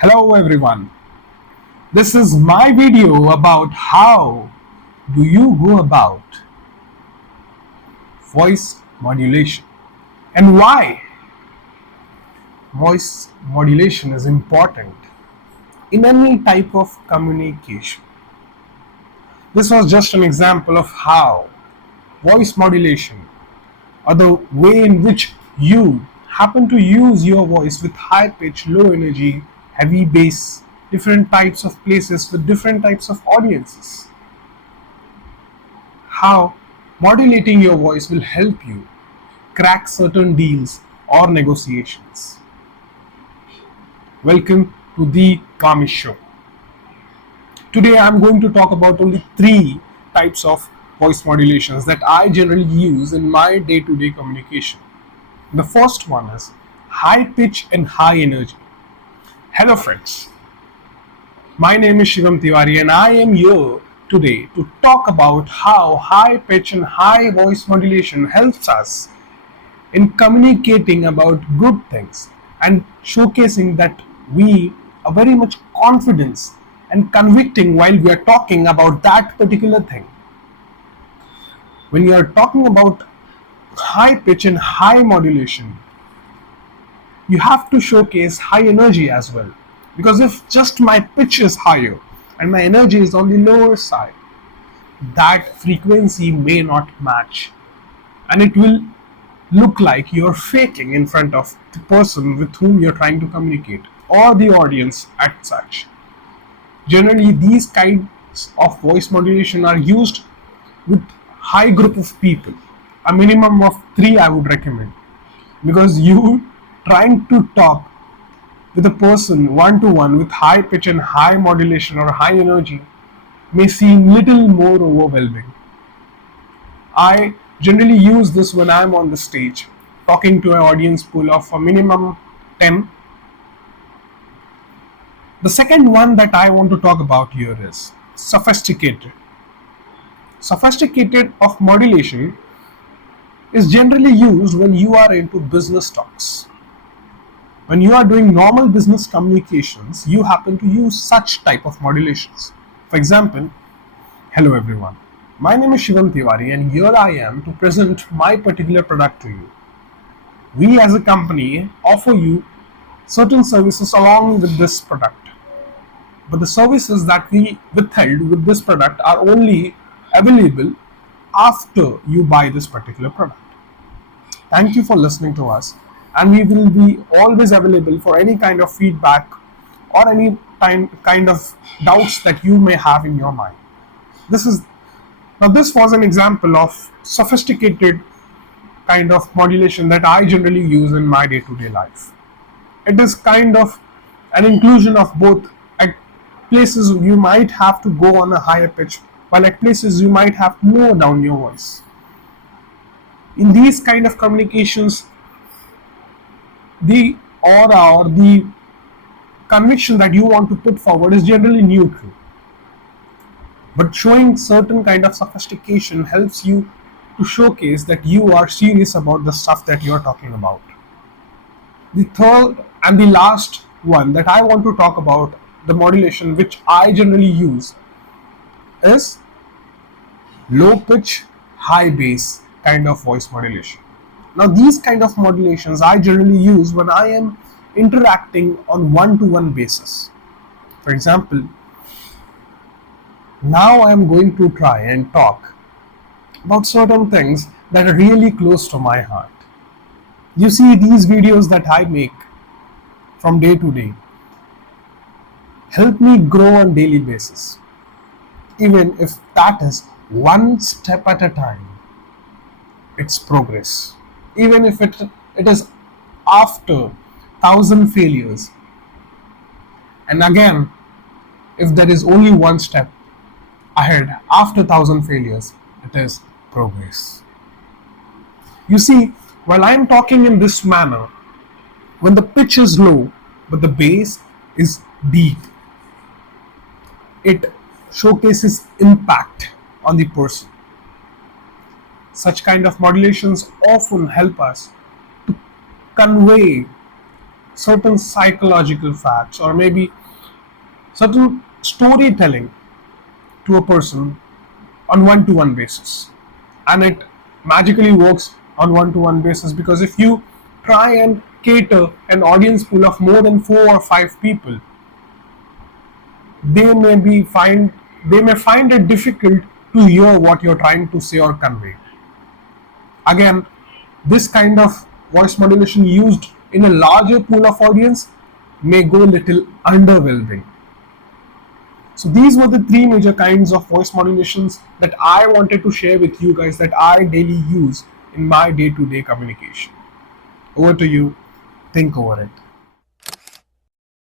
Hello everyone. This is my video about how do you go about voice modulation and why voice modulation is important in any type of communication. This was just an example of how voice modulation or the way in which you happen to use your voice with high pitch, low energy, heavy bass, different types of places with different types of audiences. How modulating your voice will help you crack certain deals or negotiations. Welcome to the Kamish Show. Today I'm going to talk about only three types of voice modulations that I generally use in my day-to-day communication. The first one is high pitch and high energy. Hello friends, my name is Shivam Tiwari and I am here today to talk about how high pitch and high voice modulation helps us in communicating about good things and showcasing that we are very much confident and convicting while we are talking about that particular thing. When you are talking about high pitch and high modulation, you have to showcase high energy as well. Because if just my pitch is higher and my energy is on the lower side, that frequency may not match. And it will look like you're faking in front of the person with whom you're trying to communicate or the audience at such. Generally, these kinds of voice modulation are used with high group of people. A minimum of 3 I would recommend, because you trying to talk with a person one to one with high pitch and high modulation or high energy may seem little more overwhelming. I generally use this when I'm on the stage talking to an audience pool of a minimum 10. The second one that I want to talk about here is sophisticated. Sophisticated of modulation is generally used when you are into business talks. When you are doing normal business communications, you happen to use such type of modulations. For example, hello everyone. My name is Shivam Tiwari and here I am to present my particular product to you. We as a company offer you certain services along with this product. But the services that we withheld with this product are only available after you buy this particular product. Thank you for listening to us, and we will be always available for any kind of feedback or any kind of doubts that you may have in your mind. This was an example of sophisticated kind of modulation that I generally use in my day-to-day life. It is kind of an inclusion of both. At places you might have to go on a higher pitch, while at places you might have to lower down your voice. In these kind of communications, the aura or the conviction that you want to put forward is generally neutral. But showing certain kind of sophistication helps you to showcase that you are serious about the stuff that you are talking about. The third and the last one that I want to talk about, the modulation which I generally use, is low pitch, high bass kind of voice modulation. Now these kind of modulations I generally use when I am interacting on one-to-one basis. For example, now I am going to try and talk about certain things that are really close to my heart. You see, these videos that I make from day to day help me grow on daily basis. Even if that is one step at a time, it's progress. Even if it is after 1,000 failures, and again, if there is only one step ahead after 1,000 failures, it is progress. You see, while I am talking in this manner, when the pitch is low but the bass is deep, it showcases impact on the person. Such kind of modulations often help us to convey certain psychological facts or maybe certain storytelling to a person on one-to-one basis, and it magically works on one-to-one basis because if you try and cater an audience pool of more than 4 or 5 people, they may be find they may find it difficult to hear what you're trying to say or convey. Again, this kind of voice modulation used in a larger pool of audience may go a little underwhelming. So these were the three major kinds of voice modulations that I wanted to share with you guys that I daily use in my day-to-day communication. Over to you. Think over it.